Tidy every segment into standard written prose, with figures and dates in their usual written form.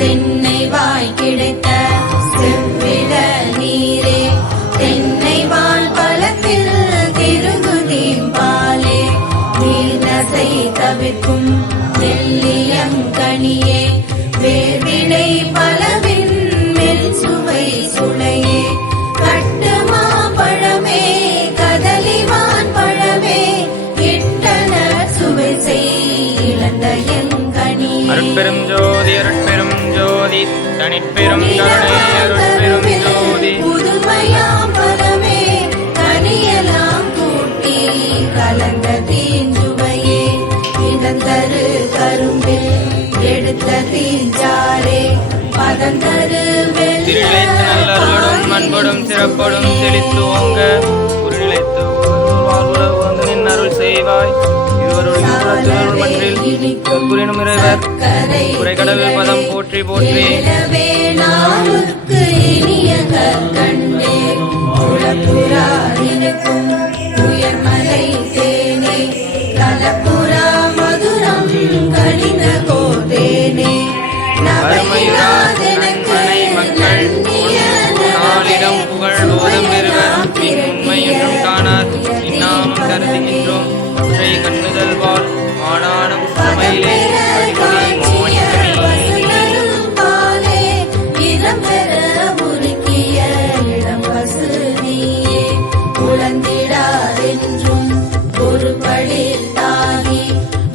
தென்னை வாய் கிடைத்த செவ்விட நீரே தென்னை வாழ் பழத்தில் திருகுதீம்பாலே நீர்நசை தவிர்க்கும் நெல்லியங்கனியே வேர்வினை பலவின் மெல் சுவை சுளையே கட்டுமா பழமே கதலிவான் பழமே இட்டன சுவை செய் இழந்த எங்கனியே அருட்பெரும் ஜோதி அருட்பெரும் ஜோதி தனிப்பெரும் கருணை அருட்பெரும் ஜோதி புதுமையாம் பதமே கனியெல்லாம் கூட்டி கலந்த தீஞ்சுவையே இடந்தரு கரும்பில் எடுத்த தீஞ்சாரே பதந்தரு திருநிலைத்து நல்லருளும் அன்போடும் சிறப்போடும் செழித்து ஓங்க ஒரு நிலைத்து வாழ்வுறவு நின் அருள் செய்வாய் இருவருள் மன்றில் புரினும் இறைவர் குறைகடல் பதம் போற்றி போற்றி இனிய கற்கண்டே குளப்புறா நினைக்கும் உயர்மலை தேனே கலப்புறா மதுரம் கடின கோதேனே அருமையுராதனை மக்கள் நாளிடம் புகழ் போதம் பெறுவர் உண்மை என்றும் காணார் இன்னாமும் கருதுகின்றோம் ஒற்றை கண்ணுதல் வாழ் ஆனானும் சமையிலே ஒரு பழில் தாங்கி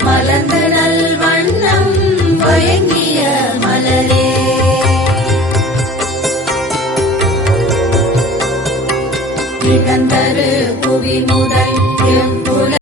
மலர்ந்த நல் வண்ணம் பயங்கிய மலரே இழந்தரு புவி முதல்